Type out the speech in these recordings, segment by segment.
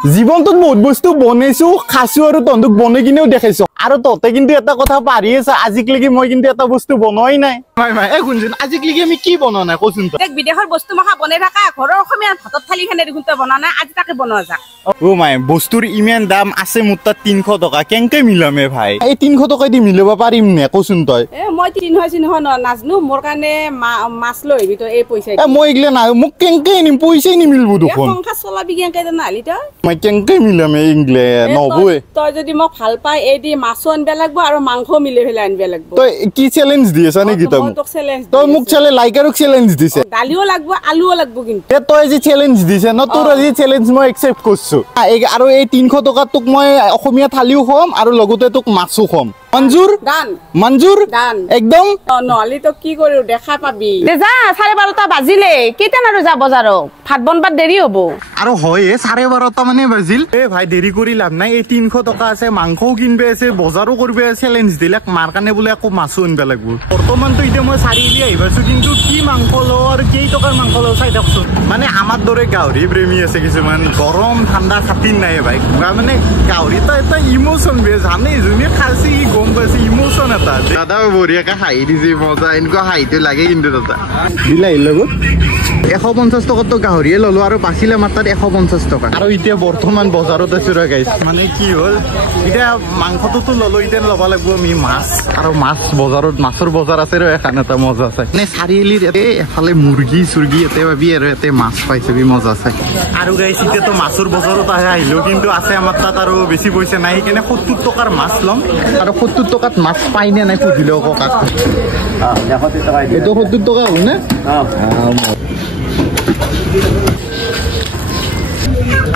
জীৱনটোত বহুত বস্তু বনাইছো খাইছো আৰু তন্দুক বনাই কিনেও দেখাইছো আৰু ততে কিন্তু এটা কথা পাৰি আছে আজিকলৈকে মই কিন্তু এটা বস্তু বনোৱাই নাই ভাই এই শুনছুন আজিকলৈকে আমি কি বনোৱা নাই কচোন তই এক বিদেশৰ বস্তু মাখা বনাই থাকা ঘৰৰ অসমীয়া ভাতত থালি খানে দেখোন তই বনা নাই আজি তাকে বনোৱা যা ও মাই বস্তুৰ ইমান দাম আছে মোৰ তাত 300 টকা কেনকে মিলামে ভাই এই 300 টকা দি মিলাব পাৰিম নে কচোন তই মই 300 নহয় নাজনো মোৰ কাৰণে মাছ লৈ আহিবি তই এই পইচা মই ইগলে না মোক কেনকে নিম পইচাই নিমিলব দেখোন সংসাৰ চলাবি কেনকে নালি তই মই কেনকে মিলামে ইগলে নহবই তই যদি মোক ভাল পাই এই দি মাছ আনবা লাগব আৰু মাংস মিলে ফেলে আনবা লাগব তই কি চ্যালেঞ্জ দিছা নেকি তই মোক চ্যালেঞ্জ লাইক আৰু চ্যালেঞ্জ দিছে দালিও লাগব আলুও লাগব কিন্তু তই যে চ্যালেঞ্জ দিছে ন তোৰ আজি চ্যালেঞ্জ মই একসেপ্ট কৰছো আৰু এই 300 টকা তোক মই অসমীয়া থালিও খম আৰু লগতে তোক মাছো খম মঞ্জুৰ গান মঞ্জুৰ গান একদম নহলি তো কি কৰো দেখা পাবি দে যা 12:30 বাজিলে কেইটান আৰু যা বজাৰত ভাত বনবাত দেৰি হ'ব আৰু হয় 12:30 মানে বাজিল এ ভাই দেৰি কৰি লাভ নাই এই 300 টকা আছে মাংসও কিনবে আছে বজাৰো কৰবে চ্যালেঞ্জ দিলাক মাৰ কাৰণে বোলে আকৌ মাছো আনবা লাগব বৰ্তমান তো ইতে মই চাৰিলি আহিবাছো কিন্তু কি মাংস লও আৰু কেই টকাৰ মাংস লও চাই থাকছো মানে আমাৰ দৰে গাহৰি প্ৰেমী আছে কিছুমান গৰম ঠাণ্ডা খাতিন নাই ভাই মানে গাহৰি এটা ইমোশন বে জানে জুনি খালছি গম পাইছে ইমোশন এটা দাদা বঢ়িয়াকে হাঁহি দিছে মজা এনেকুৱা হাঁহিটো লাগে কিন্তু দাদা দিলাই লগত 150 টকা তো গাহৰিয়ে ললো আৰু বাচিলে মাত্ৰ 150 টকা আৰু এতিয়া বৰ্তমান বজাৰত আছে ৰ গাইছ মানে কি হল এতিয়া মাংসটো ললো এতিয়া লবা লাগব আমি মাছ আৰু মাছ বজাৰত মাছৰ বজাৰ আছে ৰ এখন এটা মজা আছে মানে চাৰিআলিৰ এফালে মুৰ্গী সুৰ্গী এতে ভাবি আৰু এতে মাছ পাইছে বি মজা আছে আৰু গাইছ এতিয়া তো মাছৰ বজাৰত আহিলো কিন্তু আছে আমাৰ তাত আৰু বেছি পইচা নাই কিনে 70 টকাৰ মাছ লম আৰু 70 টকাত মাছ পাই নে নাই খুজিলো ককাক এইটো 70 টকা হ'ব নে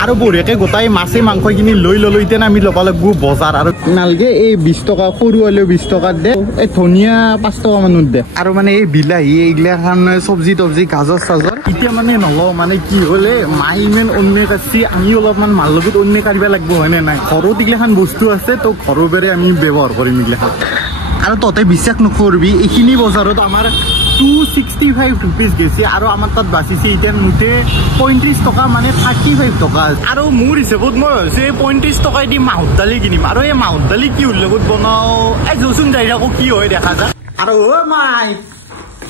আৰু বঢ়িয়াকে গোটাই মাছে মাংস কিনি লৈ ললো এতিয়া আমি ল'ব লাগব বজাৰ আৰু নালগে এই 20 টকা সৰু হলে 20 টকা দে এই ধনিয়া 5 টকা মানত দে আৰু মানে এই বিলাহী এইগলা খান সবজি তবজি গাজৰ সাজৰ এতিয়া মানে নলও মানে কি হলে মাই ইমান অন্য কাছি আমি অলপমান মাল লগত অন্য কাৰিবা লাগব হয়নে নাই ঘৰত ইগলা খান বস্তু আছে তো ঘৰৰ বেৰে আমি ব্যৱহাৰ কৰিম ইগলা আৰু ততে বিশ্বাস নকৰবি এইখিনি বজাৰত আমাৰ 265 रुपीस গেছে আৰু আমাৰ তাত বাচিছে ইতেন মুঠে 35 টকা মানে 35 টকা আৰু মোৰ হিচাপত মই হৈছে 35 টকা দি মাহত দালি কিনিম আৰু এই মাহত দালি কি লগত বনাও এই জসুন যাইৰাকো কি হয় দেখা যা আৰু ও মাই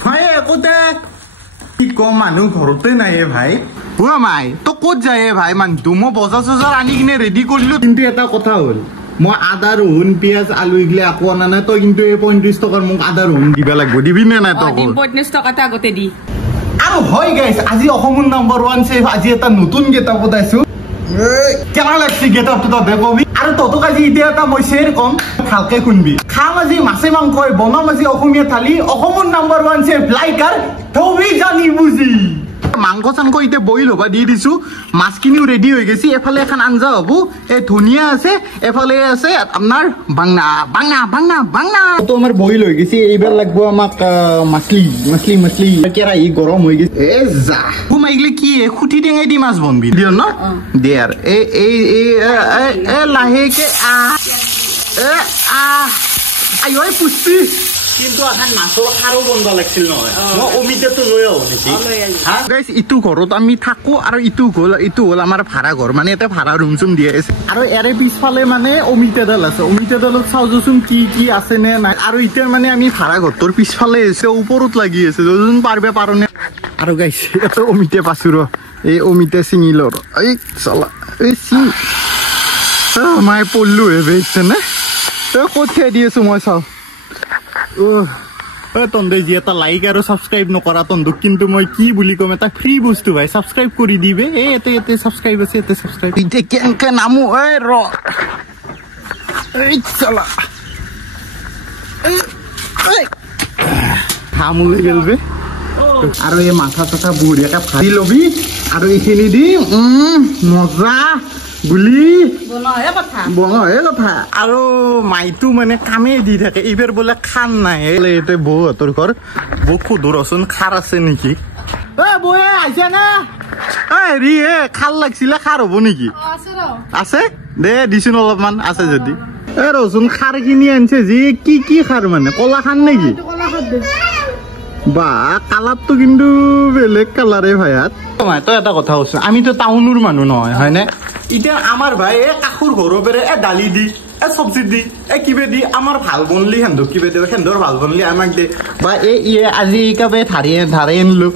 ভাই কোতে কি কম মানুহ ঘৰতে নাই ভাই ও মাই তো ক'ত যায় ভাই মান দুমো বজাৰ সজাৰ আনি কিনে ৰেডি কৰিলো কিন্তু এটা কথা হ'ল মই আদা ৰহুন পিয়াজ আলু ইগলে আকো আনা নাই তই কিন্তু এই 35 টকাৰ মোক আদা ৰহুন দিবা লাগব দিবি নে নাই তই 35 টকাটা আগতে দি আৰু হয় গাইস আজি অসমৰ নাম্বাৰ 1 চেফ আজি এটা নতুন গেটআপ বতাইছো কেমন লাগছে গেটআপটো তই দেখবি আৰু ততক আজি এতিয়া এটা মই শেয়াৰ কম ভালকে শুনবি খাম আজি মাছে মাংস বনাম আজি অসমীয়া থালি অসমৰ নাম্বাৰ 1 চেফ লাইকাৰ থবি জানি বুজি মাংস চাংস ইতে বইল হবা দি দিছো মাছকিনিও ৰেডি হৈ গেছি এফালে এখন আঞ্জা হ'ব এই ধনিয়া আছে এফালে আছে আপোনাৰ বাংনা তো আমাৰ বইল হৈ গেছি এইবাৰ লাগব আমাক মাছলি কেৰাহী গৰম হৈ গেছি এ যা ঘুমাইগলে কি খুটি টেঙাই দি মাছ বনবি দিও ন দেয়াৰ এ লাহেকে আই পুষ্টি কিন্তু এখন মাছৰ খাৰো বন্ধ লাগিছিল নহয় মই অমিতাটো লৈ আহো নেকি গাইছ ইটো ঘৰত আমি থাকো আৰু ইটো হল আমাৰ ভাড়া ঘৰ মানে এটা ভাড়া ৰুম চুম দিয়া আছে আৰু এৰে পিছফালে মানে অমিতাডাল আছে অমিতাডালত চাও যচোন কি আছে নে নাই আৰু এতিয়া মানে আমি ভাড়া ঘৰটোৰ পিছফালে আছে ওপৰত লাগি আছে যচোন পাৰবে পাৰনে আৰু গাইছ এটা অমিতা পাছো ৰ এই অমিতা চিঙিল এই চলা এই চিং মাই পল্লু হে বেছে নে তই ক'ত থৈ দি আছো মই চাও তন্দে যি এটা লাইক আৰু সাবস্ক্ৰাইব নকৰা তন্দক কিন্তু মই কি বুলি কম এটা ফ্ৰী বস্তু ভাই সাবস্ক্ৰাইব কৰি দিবে এতে সাবস্ক্ৰাইব আছে এতে সাবস্ক্ৰাইব ইতে কেনকে নামু ৰ এই চলা হামু গেলবে আৰু এই মাথা চাথা বুঢ়িয়াকে ফাৰি লবি আৰু এইখিনি দি মজা গুলি বনাহে কথা আৰু মাইটো মানে কামে দি থাকে এইবাৰ বোলে খান নাই এতে বৌহঁতৰ ঘৰ বৌ খুদুৰচোন খাৰ আছে নেকি বৌয়ে আহিছে না হেৰি খাল লাগিছিলে খাৰ হ'ব নেকি আছে দে দিছোন অলপমান আছে যদি ৰচোন খাৰ কিনি আনিছে যি কি খাৰ মানে কলা খান নেকি বা কালাৰটো কিন্তু বেলেগ কালাৰে ভাইয়াত তই এটা কথা কৈছো আমিতো টাউনৰ মানুহ নহয় হয়নে এতিয়া আমাৰ ভাই কাকুৰ ঘৰৰ পেৰে দালি দি চব্জি দি কিবা দি আমাৰ ভাল বনলি সেন্দক কিবা দিব সেন্দৰ ভাল বনলি আমাক দে বা আজি একেবাৰে ধাৰে আনিলো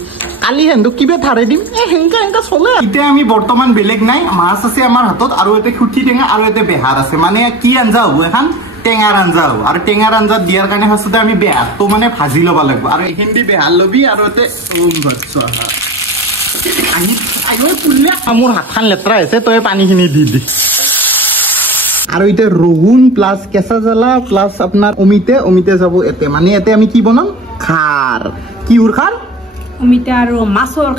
কালি সেন্দক কিবা ধাৰে দিম সেনেকা চলে এতিয়া আমি বৰ্তমান বেলেগ নাই মাছ আছে আমাৰ হাতত আৰু এটা খুঠি টেঙা আৰু এটা বেহাৰ আছে মানে কি আঞ্জা হ'ব এখন টেঙাৰ আঞ্জা হ'ব আৰু টেঙাৰ আঞ্জা দিয়াৰ কাৰণে ফাৰ্ষ্টতে আমি বেহাৰটো মানে ভাজি ল'ব লাগিব আৰু এইখিনি দি বেহাৰ ল'বি আৰু এটা মোৰ হাতখন লেতেৰা হৈছে তই পানীখিনি দি দি আৰু এতিয়া ৰহুন প্লাছ কেঁচা জ্বালা প্লাছ আপোনাৰ অমিতে যাব এতে মানে এতে আমি কি বনাম খাৰ কিহৰ খাৰ অমিতা আৰু মাছৰ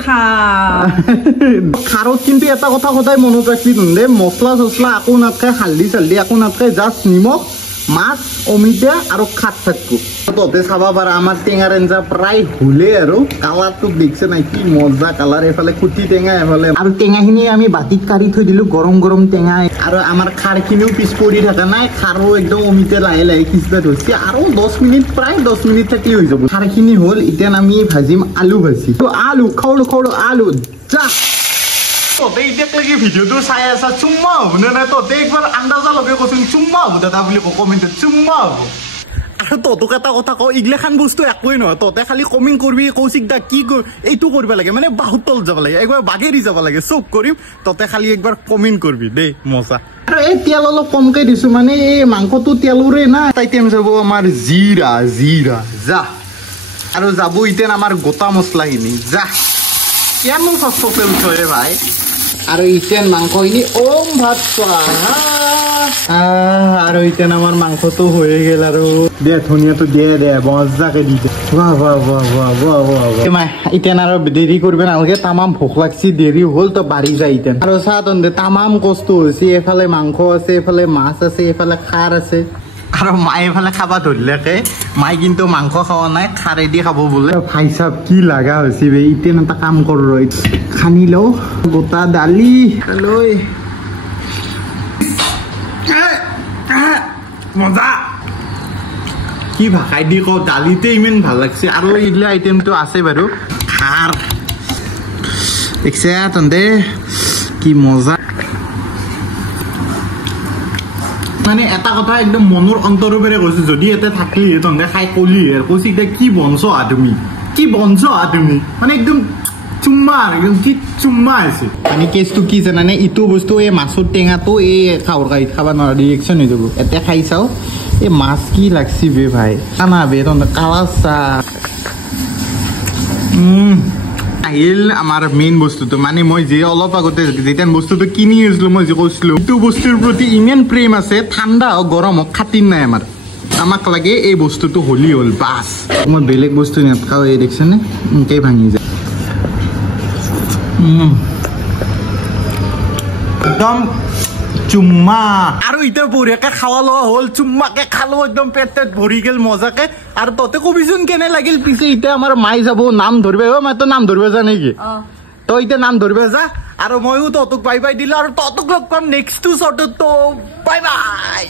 খাৰত কিন্তু এটা কথা সদায় মনত ৰাখবি দে মছলা চছলা একো নাথাকে হালধি চালধি একো নাথাকে জাষ্ট নিমখ মাছ অমিতা আৰু খাৰ থাকবো তহঁতে চাব পাৰা আমাৰ টেঙাৰ আঞ্জা প্ৰায় হ'লে আৰু কালাৰটো দেখিছে নাই কি মজা কালাৰ এফালে খুটি টেঙা এফালে আৰু টেঙাখিনি আমি বাতিত কাঢ়ি থৈ দিলো গৰম গৰম টেঙা আৰু আমাৰ খাৰখিনিও পিছ পৰি থকা নাই খাৰো একদম অমিতা লাহে লাহে সিজবা ধৰিছে আৰু 10 মিনিট প্ৰায় 10 মিনিট থাকিলে হৈ যাব খাৰখিনি হ'ল এতিয়া আমি ভাজিম আলু ভাজি আলু খৌলো আলু যা তহঁতে এতিয়ালৈকে ভিডিঅ'টো চাই আছা চুম্মা হ'ব নে নাই তহঁতে একবাৰ আন্দাজা লগে কচোন চুম্মা হ'ব দাদা বুলি কমেণ্টত চুম্মা হ'ব আৰু তহঁতক এটা কথা কওঁ এইগিলাখান বস্তু একোৱেই নহয় তহঁতে খালি কমেণ্ট কৰবি কৌশিক দা কি এইটো কৰিব লাগে মানে বাহুত তল যাব লাগে একবাৰ বাগেৰি যাব লাগে চব কৰিম তহঁতে খালি একবাৰ কমেণ্ট কৰবি দেই মজা আৰু এই তেল অলপ কমকৈ দিছো মানে এই মাংসটো তেলৰে না টাইটেম যাব আমাৰ জিৰা যা আৰু যাব এতিয়া আমাৰ গোটা মছলাখিনি যা কেন সস্ত তেল থয়ে ভাই আৰু ইতেন মাংসখিনি ওম ভাত আৰু ইতেন আমাৰ মাংসটো হৈয়ে গেল আৰু দে ধনিয়াটো দে মজাকে দি দে ইতেন আৰু দেৰি কৰিব নালাগে তামাম ভোক লাগছি দেৰি হ'ল তো বাঢ়ি যায় ইতেন আৰু চাহ তন্দে তামাম কষ্ট হৈছে এফালে মাংস আছে এফালে মাছ আছে এফালে খাৰ আছে আৰু মায়ে এফালে খাবা ধৰিলেকে মায়ে কিন্তু মাংস খোৱা নাই খাৰেদি খাব বোলে ভাই চাব কি লাগা হৈছে বে ইতেন এটা কাম কৰো ৰ খানি লওঁ গোটা দালি লৈ মজা কি ভাষাই দি কওঁ দালিতে ইমান ভাল লাগছে আৰু এইগিলা আইটেমটো আছে বাৰু খাৰ দেখছে তন্দে কি মজা মানে এটা কথা একদম মনৰ অন্তৰপেৰে কৈছো যদি ইয়াতে থাকলি তহঁতে খাই কলি কৈছি কি বনছ তুমি মানে একদম চুম্মা একদম কি চুম্মা আছে মানে কেছটো কি জানানে ইটো বস্তু এই মাছৰ টেঙাটো এই খাবৰ কাহিত খাব নোৱাৰা ৰিয়েকশ্যন হৈ যাব এতিয়া খাই চাওঁ এই মাছ কি লাগছি বে ভাই খানা বে তহঁতে কালা চাহ আহিল আমাৰ মেইন বস্তুটো মানে মই যে অলপ আগতে যেতিয়া বস্তুটো কিনি আছিলো মই যে কৈছিলো এইটো বস্তুৰ প্ৰতি ইমান প্ৰেম আছে ঠাণ্ডা হওক গৰম হওক খাতিৰ নাই আমাক লাগে এই বস্তুটো হলি হ'ল বাছ মই বেলেগ বস্তু নাখাওঁ এই দেখিছেনে এনেকৈ ভাঙি যায় একদম চুম্মা আৰু এতিয়া বঢ়িয়াকে খাৱা লোৱা হ'ল চুম্মাকে খালো একদম পেট ভৰি গেল মজাকে আৰু তহঁতে কবিচোন কেনে লাগিল পিছে এতিয়া আমাৰ মায়ে যাব নাম ধৰিব মই তো নাম ধৰিব যা নেকি তই এতিয়া নাম ধৰিব যা আৰু ময়ো তহঁতক বাই বাই দিলো আৰু তহঁতক লগ পাম নেক্সট শ্বটত তো বাই বাই